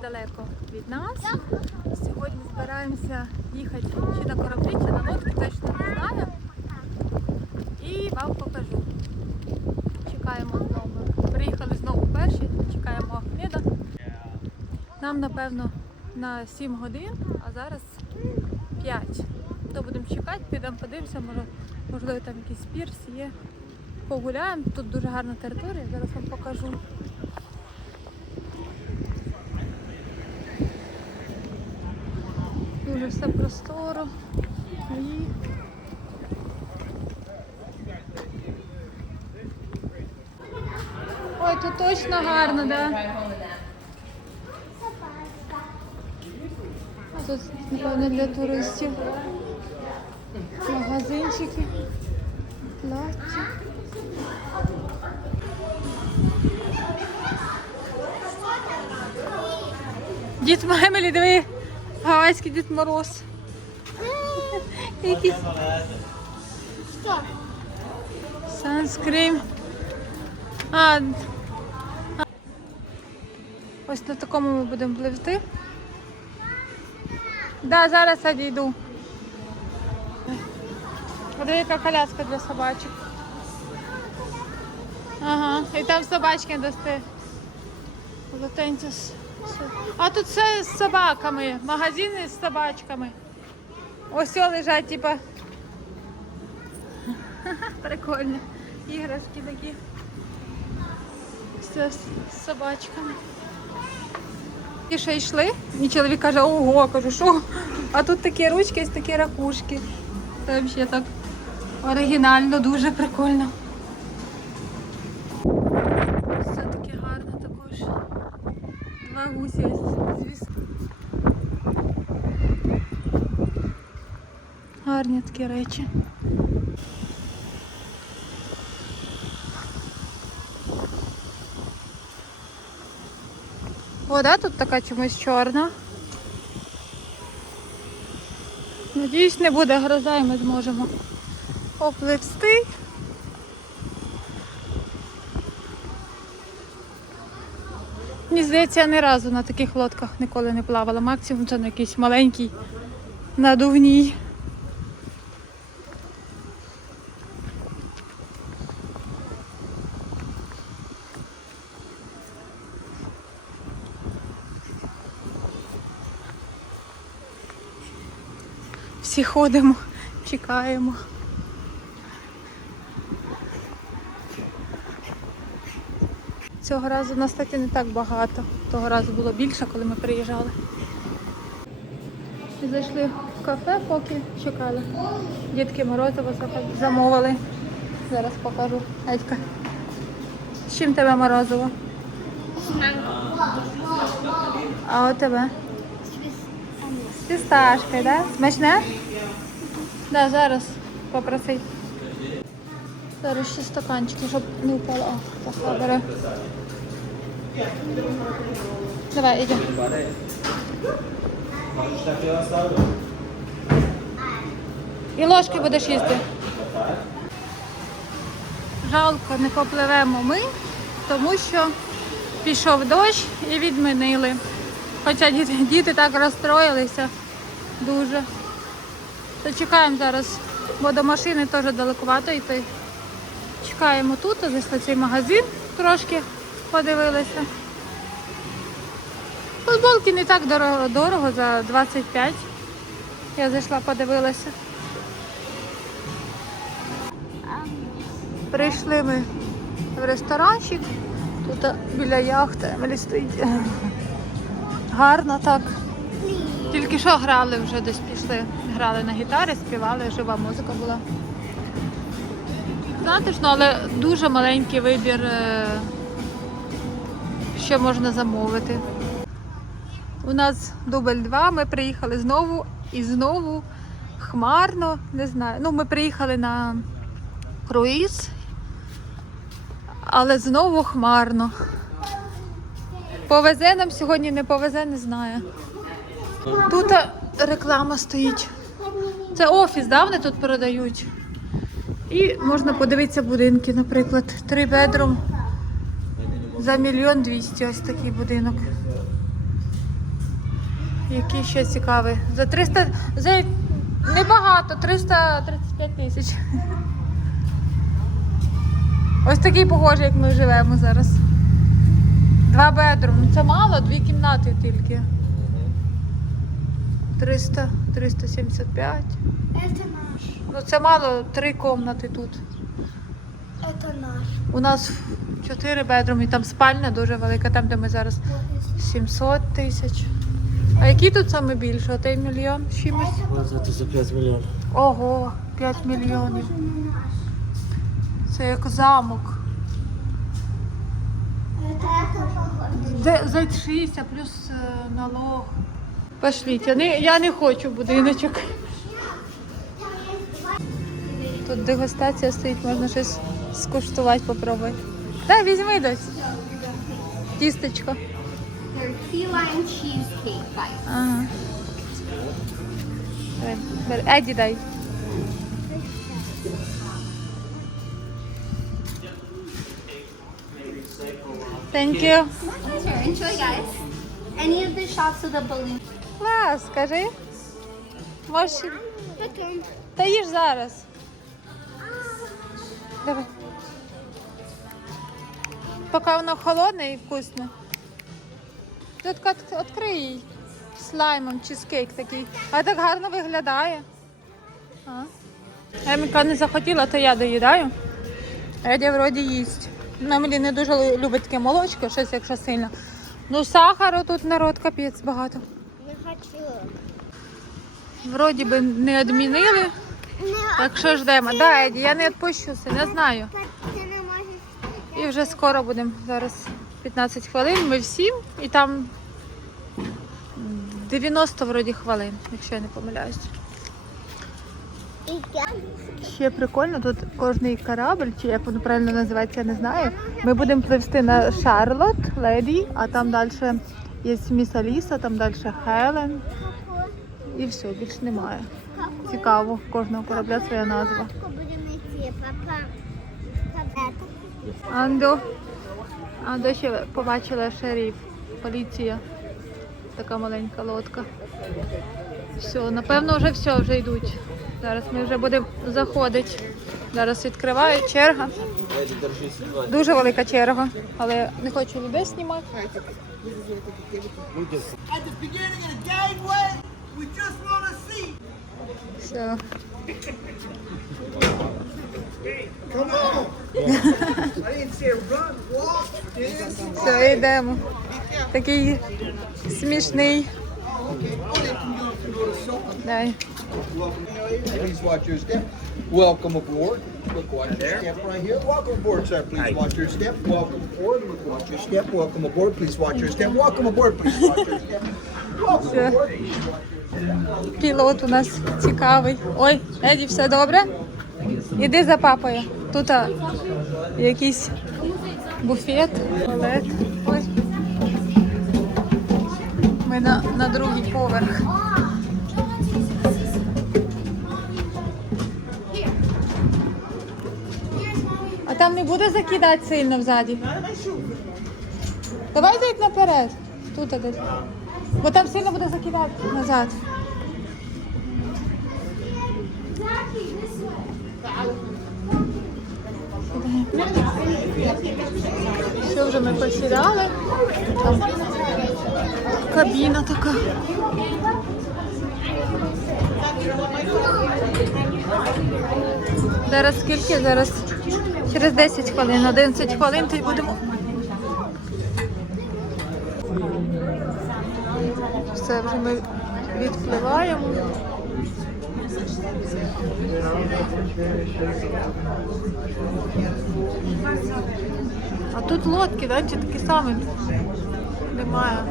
недалеко від нас. Сьогодні збираємося їхати чи на кораблі, чи на лодці, точно не знаю. І вам покажу. Чекаємо знову. Приїхали знову перші, чекаємо Ахмеда. Нам, напевно, на 7 годин, а зараз 5. То будемо чекати, підемо подивимося, може, можливо там якийсь пірс є. Погуляємо. Тут дуже гарна територія, зараз вам покажу. Дуже все просторо. І... Ой, тут точно гарно, да? Тут, напевно, для туристів. Магазинчики, плаття. Дід Мемелі, диви, гавайський Дід Мороз. Якийсь санскрім. А. Ось на такому ми будемо пливти. Да, зараз я дійду. Яка коляска для собачок. Ага, і там собачки дасти. Полотенця А тут все з собаками. Магазини з собачками. Ось лежать, типа. Прикольно. Іграшки такі. Все з собачками. І ще йшли, і чоловік каже, ого, кажу, що? А тут такі ручки, ось такі ракушки. Це взагалі так оригінально, дуже прикольно. Все таке гарно також. Гусі ось. Гарні такі речі. Вода тут така чомусь чорна. Надіюсь, не буде гроза і ми зможемо попливсти. Мені здається, я ні разу на таких лодках ніколи не плавала. Максимум це на якийсь маленький надувній. Всі ходимо, чекаємо. Цього разу нас таки не так багато. Того разу було більше, коли ми приїжджали. Зайшли в кафе, поки чекали. Дітки морозиво замовили. Зараз покажу. Едька. З чим тебе морозиво? А у тебе? З фісташкою, да? Смачне? Да, зараз попросить. Зараз ще стаканчики, щоб не впало. О, так. Давай, йди. І ложки будеш їсти. Жалко, не попливемо ми, тому що пішов дощ і відмінили. Хоча діти, діти так розстроїлися дуже. То чекаємо зараз, бо до машини теж далекувато йти. Чекаємо тут, зайшли цей магазин, трошки подивилися. Футболки не так дорого, дорого за 25. Я зайшла, подивилася. Прийшли ми в ресторанчик. Тут біля яхти Емілі стоїть. Гарно так. Тільки що грали вже десь пішли. Грали на гітарі, співали, жива музика була. Затишно, але дуже маленький вибір, е, що можна замовити. У нас дубль 2, ми приїхали знову і знову хмарно, не знаю. Ну, ми приїхали на круїз, але знову хмарно. Повезе нам сьогодні, не повезе, не знаю. Тут е, реклама стоїть. Це офіс, да, вони тут продають. І можна подивитися будинки, наприклад, три бедрум за мільйон двісті ось такий будинок. Який ще цікавий. За 300, за небагато, 335 тисяч. Ось такий похожий, як ми живемо зараз. Два бедрум. Це мало, дві кімнати тільки. 300, 375. Это наш. Ну це мало, три кімнати тут. Это наш. У нас чотири бедрум і там спальня дуже велика, там де ми зараз 700 тисяч. А який тут саме більше? Отей мільйон з чимось? Це за 5 мільйонів. Ого, 5 мільйонів. Це як замок. Де зайшися, плюс е, налог. Пошліть, я не, я не хочу будиночок. Тут дегустація стоїть, можна щось скуштувати, попробувати. Так, візьми дось. Тістечко. They're key lime cheesecake bites. Ага. Давай, бери. Еді дай. Thank you. Sure, enjoy, guys. Any of the shots of the balloon. Клас, скажи. Можеш... Потом. Та їж зараз. Давай. Поки воно холодне і вкусне. Тут відкрий її. З чизкейк такий. А так гарно виглядає. А. Еміка не захотіла, то я доїдаю. Едя вроді їсть. На мені не дуже любить таке молочко, щось якщо сильно. Ну, сахару тут народ капець багато. Не хочу. Вроді би не відмінили. Так що ждемо. Да, Еді, я не відпущуся, не знаю. І вже скоро будемо. Зараз 15 хвилин. Ми всім і там 90 вроді хвилин, якщо я не помиляюсь. Ще прикольно, тут кожний корабль, чи як воно правильно називається, я не знаю. Ми будемо пливсти на Шарлот, Леді, а там далі є міс Аліса, там далі Хелен. І все, більше немає. Цікаво, кожного корабля своя назва. Андо. Андо ще побачила шериф, поліція. Така маленька лодка. Все, напевно, вже все, вже йдуть. Зараз ми вже будемо заходити. Зараз відкривають черга. Дуже велика черга, але не хочу людей знімати. Люди. At the beginning of the gangway, we just want to see. Все. Come on. I didn't say run, walk, dance. Все, йдемо. Такий смішний. Дай. Please watch your step. Welcome aboard. Look, watch your step right here. Welcome aboard, sir. Please watch your step. Welcome aboard. Look, watch your step. Welcome aboard. Please watch your step. Welcome aboard. Please watch your step. Welcome Все. aboard. Пілот у нас цікавий. Ой, Еді, все добре? Іди за папою. Тут а, якийсь буфет, туалет. Ой. Ми на, на другий поверх. А там не буде закидати сильно взаді? Давай зайдь наперед. Тут десь. Бо там сильно буде закидати назад. Все вже ми посідали. Там кабіна така. Зараз скільки? Зараз через 10 хвилин, 11 хвилин тоді будемо. Все, вже ми відпливаємо. А тут лодки, да, чи такі самі? Немає.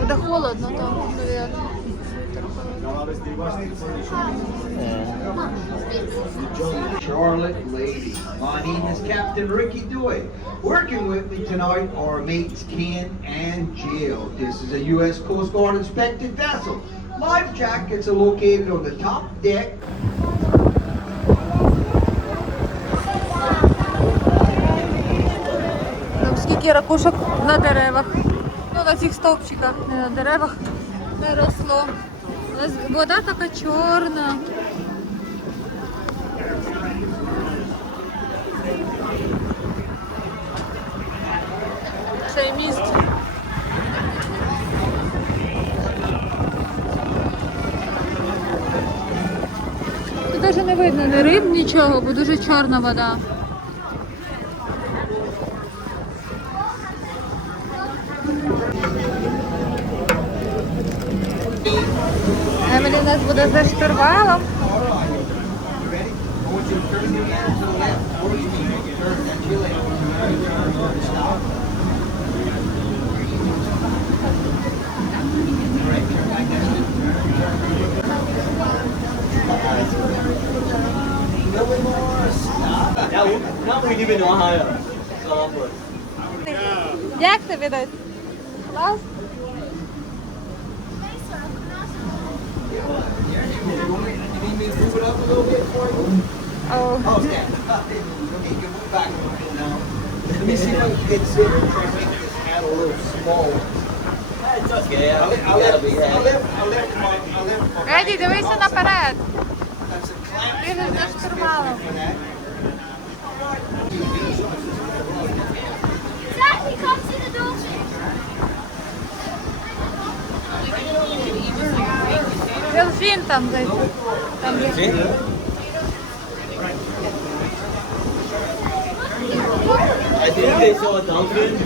Буде холодно там, мабуть. Charlotte Lady. My name is Captain Ricky Dewey. Working with me tonight are mates Ken and Jill. This is a U.S. Coast Guard inspected vessel. Life jackets are located on the top deck Ну скільки ракушок на деревах. Ну, на цих стовпчиках, не на деревах не росло. Вода така чорна. Цей міст. Тут навіть не видно ні риб, нічого, бо дуже чорна вода. Niet meer naar haaien. Slapen. Як тобі дать? Клас? Oh. Oh, stand. Okay, you can move back a little bit now. Let me see if I can get this, try to make this hat a little small. It's okay, I'll ja. lift, I'll That'll lift, be I'll handy. lift, I'll lift my, I'll lift my. Еді, дивися наперед. That's a clamp. Ти ж за штурвалом. I think they saw a dolphin.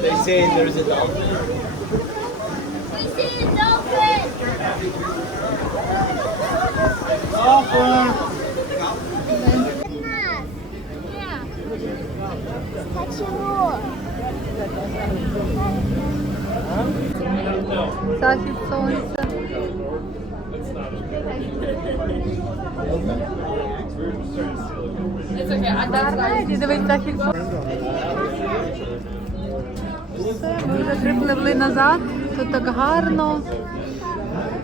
They say there's a dolphin. We see a dolphin. Захід сонця. Все, ми вже припливли назад. Тут так гарно.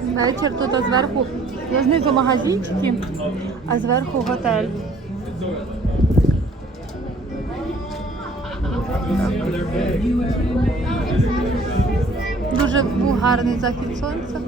Вечір тут зверху. Я знизу магазинчики, а зверху готель. Дуже був гарний захід сонця.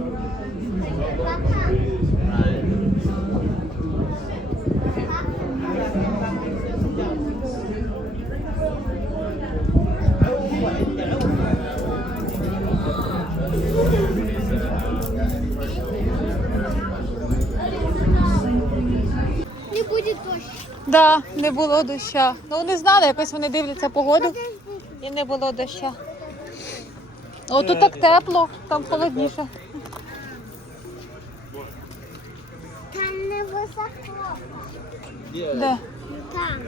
Да, не було доща. Ну не знали, якось вони дивляться погоду і не було доща. О, тут так тепло, там холодніше. Там не високо. Де? Там.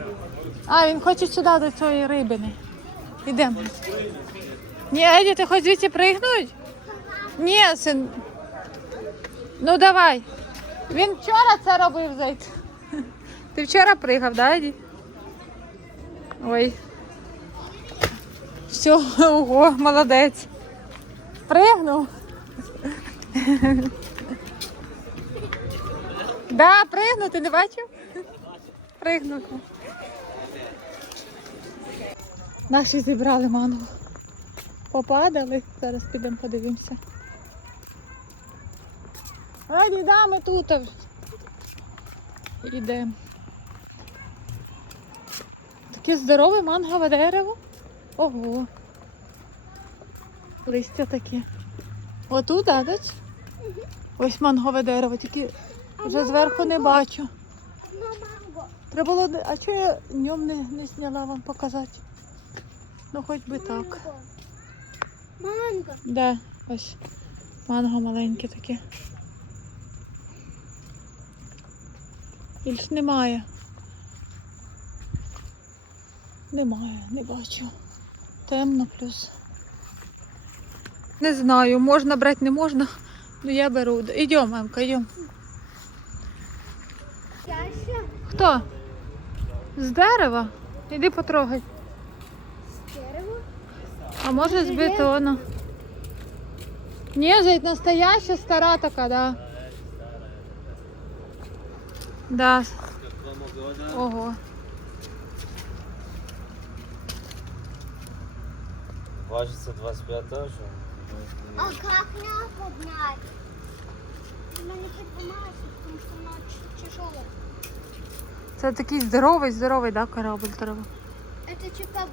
А, він хоче сюди до цієї рибини. Ідемо. Ні, Еді, ти хочеш звідси пригнути? Ні, син. Ну давай. Він вчора це робив зайць. Ти вчора пригав, да, Еді? Ой. Все, ого, молодець. Пригнув. Да, пригнув, ти не бачив? Пригнув. Наші зібрали манго. Попадали. Зараз підемо подивимося. Да, ми тут. Йдемо. Таке здорове мангове дерево. Ого. Листя таке. Отут, а, дать? Ось мангове дерево, тільки вже зверху не бачу. Треба було. А чого я днем не, не зняла вам показати? Ну хоч би так. Манго. Да, ось манго маленьке таке. Більш немає. Немає, не бачу. Темно плюс. Не знаю, можна брати, не можна. Ну я беру. Ідемо, мамка, йдемо. Хто? З дерева? Іди потрогай. Дерево. А може з бетону. Ні, зайць настояща стара така, да. Да. Ого. Важится 25 тоже. А как меня поднять? Она не поднимается, потому что она тяжелая. Це такий здоровий, здоровий, да, корабль треба. Это типа